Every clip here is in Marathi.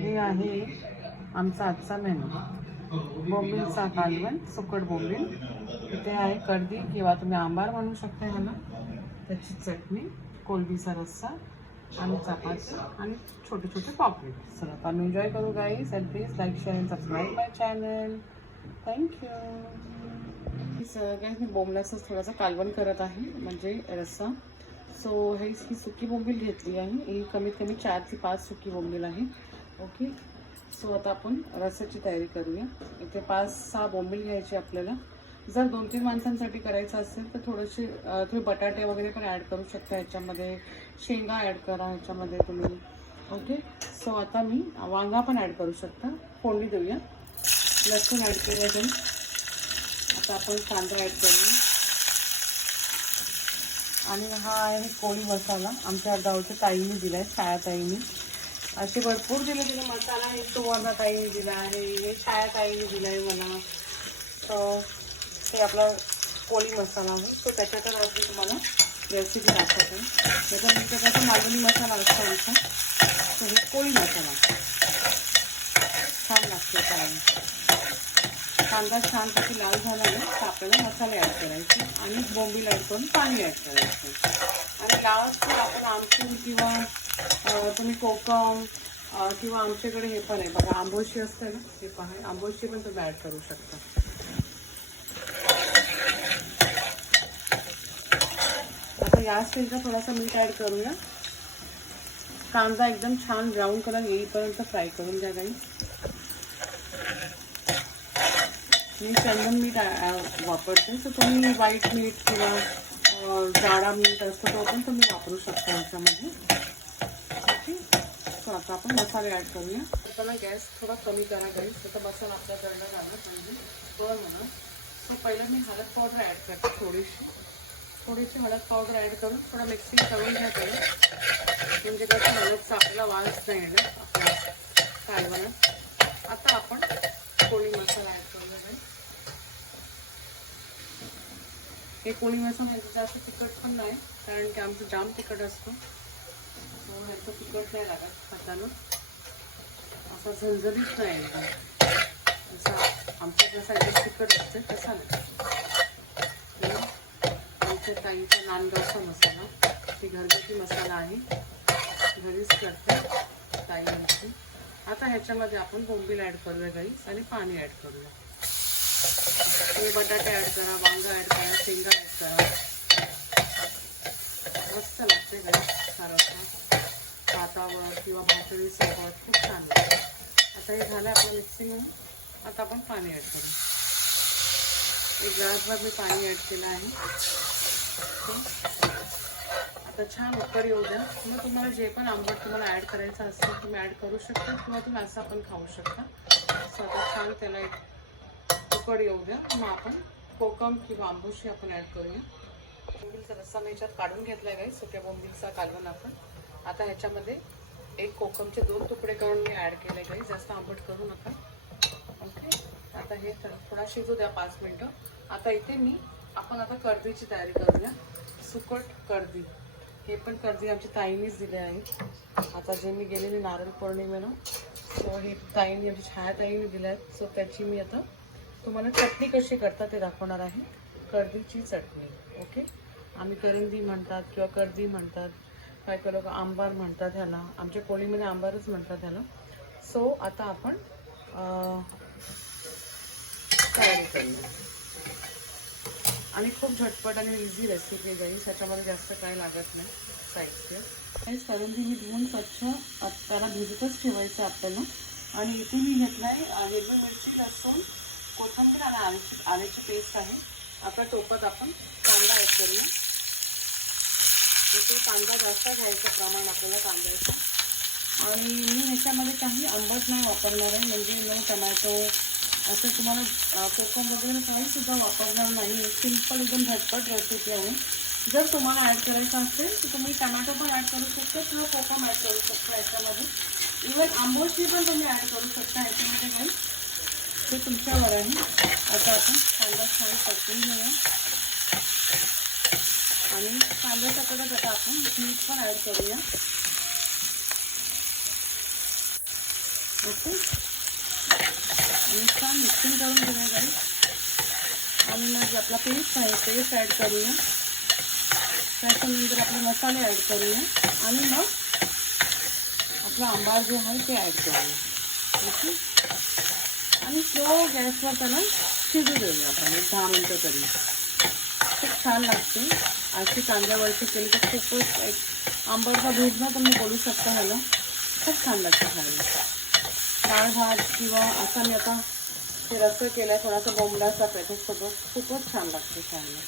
हे आहे आमचा आजचा मेनू. बोंबीलचा कालवण, सुकट बोंबील. इथे आहे कर्दी किंवा तुम्ही आंबार म्हणू शकता ह्याला. त्याची चटणी, कोलबीचा रस्सा आणि चपाती आणि छोटे छोटे पॉपलेट. चला आता आम्ही एन्जॉय करू guys. And please like, share and subscribe my channel. Thank you. Guys मी बोंबलाचाच थोडासा कालवण करत आहे, म्हणजे रस्सा. सो ही सुकी बोंबील घेतली आहे. ही कमीत कमी 4 ते 5 सुकी बोंबील आहे. ओके. सो आता आपण रस्स्याची तयारी करूया. इथे 5-6 बोंबील घ्यायचे आपल्याला. जर 2-3 माणसांसाठी करायचं असेल तर थोडे बटाटे वगैरे पण ॲड करू शकता ह्याच्यामध्ये. शेंगा ॲड करा ह्याच्यामध्ये तुम्ही. ओके. सो आता मी वांगा पण ॲड करू शकता. फोडणी देऊया. लसूण ॲड केलं जाईल. आता आपण कांदा ॲड करूया. आणि हा आहे कोळी मसाला. आमच्या गावच्या ताईने दिला आहे, छाया ताईने. असे भरपूर दिले मसाला. हे सुवर्णा ताईने दिला आहे, हे छाया ताईने दिला आहे मला. तर ते आपला कोळी मसाला आहे. तो त्याच्यातच आज तुम्हाला रेसिपी दाखवते. त्याच्यानंतर त्याचा मालवणी मसाला असतो आमचा. तर हे कोळी मसाला छान लागतो. कांदा छानपैकी लाल झाला ना तर आपल्याला मसाले ॲड करायचे आणि बोंबील ॲड करून पाणी ॲड करायचं. आणि लास्टला आपण आमचूर किंवा तुम्ही कोकम किंवा आमच्याकडे हे पण आहे बघा, आंबोशी असते ना, हे पहा, आंबोशी पण तुम्ही ॲड करू शकता. आता या स्टेजला थोडासा मीठ ॲड करूया. कांदा एकदम छान ब्राऊन कलर येईपर्यंत फ्राय करून घ्या काही. मी चंदन मीठ वापरते, तर तुम्ही व्हाईट मीठ किंवा जाडा मीठ असतो तो पण तुम्ही वापरू शकता ह्याच्यामध्ये. ओके. सो आता आपण मसाले ॲड करूया. आता गॅस थोडा कमी करा गाईस, तर मसाला आपल्या जळला झाला पाहिजे बरं म्हणून. सो पहिलं मी हळद पावडर ॲड करते. थोडीशी हळद पावडर ॲड करून थोडं मिक्सिंग करून घ्या तरी, म्हणजे कसं हळदचा आपल्याला वास नाही येणार आपल्या कालवणात. आता आपण कोळी मसाला ॲड करूया गाईस. हे कोळी मसाला जास्त तिखट पण नाही, कारण की आमचं जाम तिखट असतो. ह्याचं तिखट नाही लागत खाताना. असा झणझणीत नाही एकदम. जसा आमच्या जसा एकदम तिखट असते तसा नाही. आमच्या ताईचा नांदगावचा मसाला, ही घरगुती मसाला आहे, घरीच करते ताई आमची. आता ह्याच्यामध्ये आपण बोंबील ॲड करूया गाईस आणि पाणी ॲड करूया. तुम्ही बटाटे ॲड करा, वांगा ॲड करा, शेंगा ॲड करा. मस्त लागते गाईस हा रस्सा. भातावर किंवा भाकरीसोबत खूप छान लागते. आता हे झालं आपलं मिक्सिंग. आता आपण पाणी ॲड करू. 1 ग्लासभर मी पाणी ॲड केलं आहे. आता छान उकळी येऊ द्या. मग तुम्हाला जे पण आंबट तुम्हाला ॲड करायचं असेल तुम्ही ॲड करू शकता किंवा तुम्ही असं पण खाऊ शकता. सो आता छान त्याला एक उकळी येऊ द्या. मग आपण कोकम किंवा आंबोशी आपण ॲड करूया. बोंबीलचा रस्सा मी ह्याच्यात काढून घेतला आहे सुक्या बोंबीलचा कालवण आपण. आता ह्याच्यामध्ये 1 कोकमचे 2 तुकडे करून मी ॲड केले काही, जास्त आंबट करू नका. ओके. आता हे थोडा शिजू द्या 5 मिनटं. आता इथे आपण आता कर्दीची तयारी करूया. सुकट कर्दी, हे पण कर्दी आमच्या ताईनेच दिले आहे. आता जे मी गेलेले नारळ पौर्णिमेनं, सो हे ताईने आमची छाया ताईने दिले आहेत. सो त्याची मी आता तुम्हाला चटणी कशी करतात ते दाखवणार आहे. कर्दीची चटणी. ओके. आम्ही करंदी म्हणतात किंवा कर्दी म्हणतात, काही लोक आंबार म्हणतात ह्याला. आमच्या कोळीमध्ये आंबारच म्हणतात ह्याला. सो आता आपण तयारी करूया. आणि खूप झटपट आणि इझी रेसिपी आहे गाईस. ह्याच्यामध्ये जास्त काही लागत नाही साहित्य. काहीच करंदी मी धुवून स्वच्छ त्याला भिजतच ठेवायचं आपल्याला. आणि इथे मी घेतलं आहे हिरवी मिरची, लसूण, कोथिंबीर आणि आल्याची पेस्ट आहे. आपल्या टोपात आपण कांदा ॲड करूया. इथे कांदा जास्त घ्यायचं प्रमाण आपल्याला कांद्याचं. आणि मी ह्याच्यामध्ये काही आंबट नाही वापरणार आहे, म्हणजे नो टमॅटो असं तुम्हाला कोकम वगैरे काहीसुद्धा वापरणार नाही. सिंपल एकदम झटपट रेसिपी आहे. जर तुम्हाला ॲड करायचं असेल तर तुम्ही टमॅटो पण ॲड करू शकता किंवा कोकम ॲड करू शकता ह्याच्यामध्ये. इवन आंबोशी पण तुम्ही ॲड करू शकता ह्याच्यामध्ये काही, ते तुमच्यावर आहे. आता आपण कांदा छान परतून घेऊया. आणि कांद्याच्या कडक आता आपण मीठ पण ॲड करूया. ओके. आणि छान मिक्सिंग करून घेऊया गाईस. आणि मग आपला पेस्ट आहे पेस्ट ॲड करूया. त्याच्यानंतर आपले मसाले ॲड करूया आणि मग आपला आंबा जो आहे ते ॲड करूया. ओके. आणि स्लो गॅसवर त्याला शिजू देऊया आपण 10 मिनटं तरी. खूप छान लागते. अशी कांद्यावरची केली तर खूपच एक आंबटचा दूध ना तुम्ही बोलू शकता. ह्याला खूप छान लागतं खायला. डाळ भात किंवा असा मी आता ते रस्सा केला आहे थोडासा बोंबलाचा त्याच्यासोबत खूपच छान लागते खायला.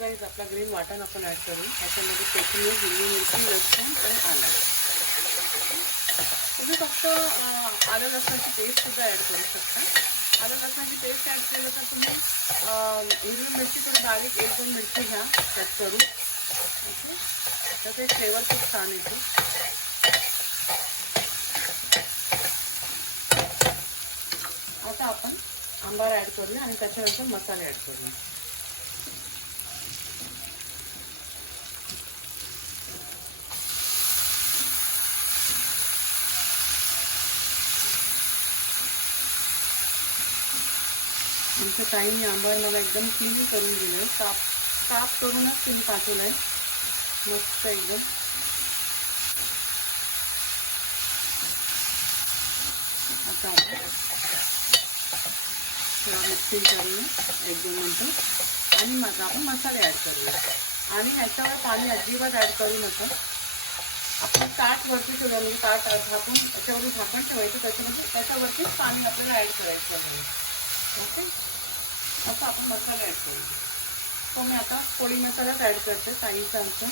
गाईज आपला ग्रीन वाटण आपण ॲड करू. त्याच्यामध्ये कोथिंबीर, हिरवी मिरची, लसूण आणि आलं. तुम्ही फक्त आलं लसणाची पेस्टसुद्धा ॲड करू शकता. आलं लसणाची पेस्ट ॲड केलं तर तुम्ही हिरवी मिरची थोडी बारीक 1-2 मिरची घ्या कट करून. ओके. त्याचा एक फ्लेवर खूप छान येतो. आता आपण आंबार ॲड करूया आणि त्याच्यानंतर मसाले ॲड करूया. आमच्या ताईने आंबार मला एकदम क्लीन करून दिलं आहे. साफ करूनच तिने पाठवलं आहे. मस्त एकदम. आता आपण थोडा मिक्सिंग करूया 1-2 मिनटं आणि मग आपण मसाले ॲड करूया. आणि ह्याच्यावर पाणी अजिबात ॲड करू नका. आपण ताट वरती ठेवूया म्हणजे ताट झाकून त्याच्यावरती झाकण ठेवायचं. त्याच्यावरतीच पाणी आपल्याला ॲड करायचं आहे. ओके. असं आपण मसाले ॲड करू. तो मी आता पोळी मसालाच ॲड करते ताईचा आमचा.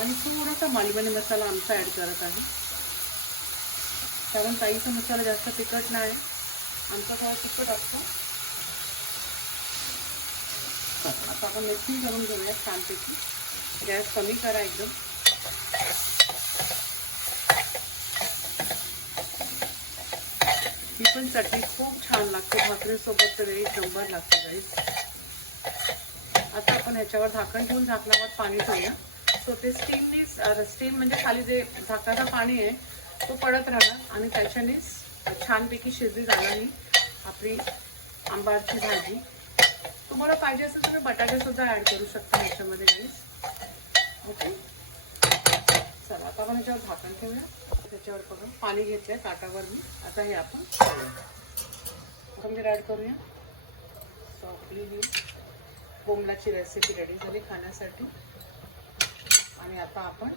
आणि थोडासा मालवणी मसाला आमचा ॲड करत आहे. कारण ताईचा मसाला जास्त तिखट नाही. आमचा थोडा तिखट असतो. आता आपण मिक्सिंग करून घेऊया छानपैकी. गॅस कमी करा एकदम. ही पण चटणी खूप छान लागते. भाकरीसोबत तर एक नंबर लागते गाईस. आता आपण ह्याच्यावर झाकण ठेवून झाकणावर पाणी ठेवूया. सो ते स्टीम म्हणजे खाली जे झाकणाचं पाणी आहे तो पडत राहणार आणि त्याच्यानेच छानपैकी शिजली जाणार ही आपली आंबारची भाजी. तुम्हाला पाहिजे असेल तर बटाटेसुद्धा ॲड करू शकता ह्याच्यामध्ये गाईस. ओके. चला आता आपण ह्याच्यावर झाकण ठेवूया. त्याच्यावर बघा पाणी घेतलं आहे ताटावर मी. आता हे आपण ॲड करूया. सो आपली ही बोंबलाची रेसिपी रेडी झाली खाण्यासाठी. आणि आता आपण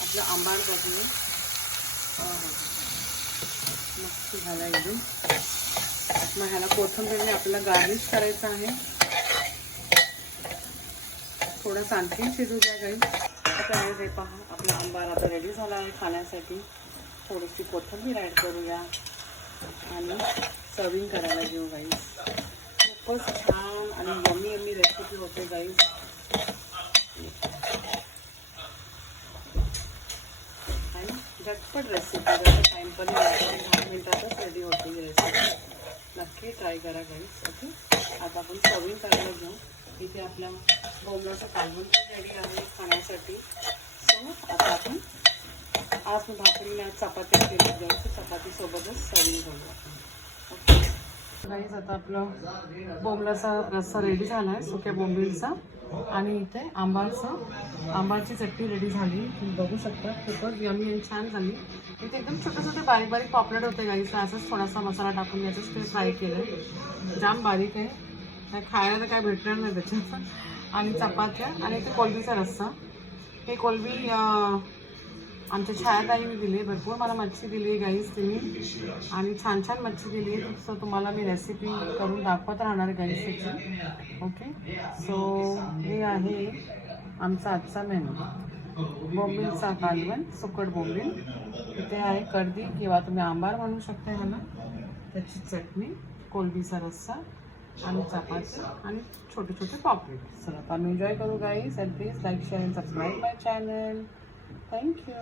आपला आंबार बघूया. मस्त झाला एकदम. मग ह्याला कोथिंबीरने आपल्याला गार्निश करायचं आहे. थोडंसं आणखीन शिजू द्या गाईस. आता हे पहा आपला आंबार आता रेडी झाला आहे खाण्यासाठी. थोडीशी कोथिंबीर ॲड करूया आणि सर्विंग करायला घेऊ गाईस. खूपच छान आणि यम्मी रेसिपी होते गाईस. आणि झटपट रेसिपी. जास्त टाईम पण नाही. 10 मिनिटातच रेडी होते ही रेसिपी. नक्की ट्राय करा गाईस. ओके. आता आपण सर्विंग करायला घेऊ. इथे आपल्या बोंबलाचं कालवण रेडी आहे खाण्यासाठी. सो आता आपण आज मी भाकरीला चपाती केली जाईल. चपातीसोबतच सर्विंग करू आपण. ओके गाईस. आता आपलं बोंबलाचा रस्सा रेडी झाला आहे सुक्या बोंबीलचा. आणि इथे आंबाची चटणी रेडी झाली. तुम्ही बघू शकता खूपच यम्मी आणि छान झाली. इथे एकदम छोटे बारीक पॉपलेट होते गाईस. असंच थोडासा मसाला टाकून याचंच ते फ्राय केलं. जाम बारीक आहे. खायला तर काय भेटणार नाही त्याच्यात. आणि चपात्या आणि इथे कोलबीचा रस्सा. हे कोलबी आमच्या छायाताईने दिली आहे. भरपूर मला मच्छी दिली आहे गाईस तिने. आणि छान मच्छी दिली आहे. सो तुम्हाला मी रेसिपी करून दाखवत राहणार आहे गाईस त्याची. ओके. सो हे आहे आमचा आजचा मेनू. बोंबीलचा कालवण सुकट बोंबील. इथे आहे कर्दी किंवा तुम्ही आंबार म्हणू शकता ह्याला. त्याची चटणी, कोलबीचा रस्सा आणि चपाती आणि छोटे पॉपलेट. चला आता आम्ही एन्जॉय करू guys. And please like share and subscribe my channel. Thank you.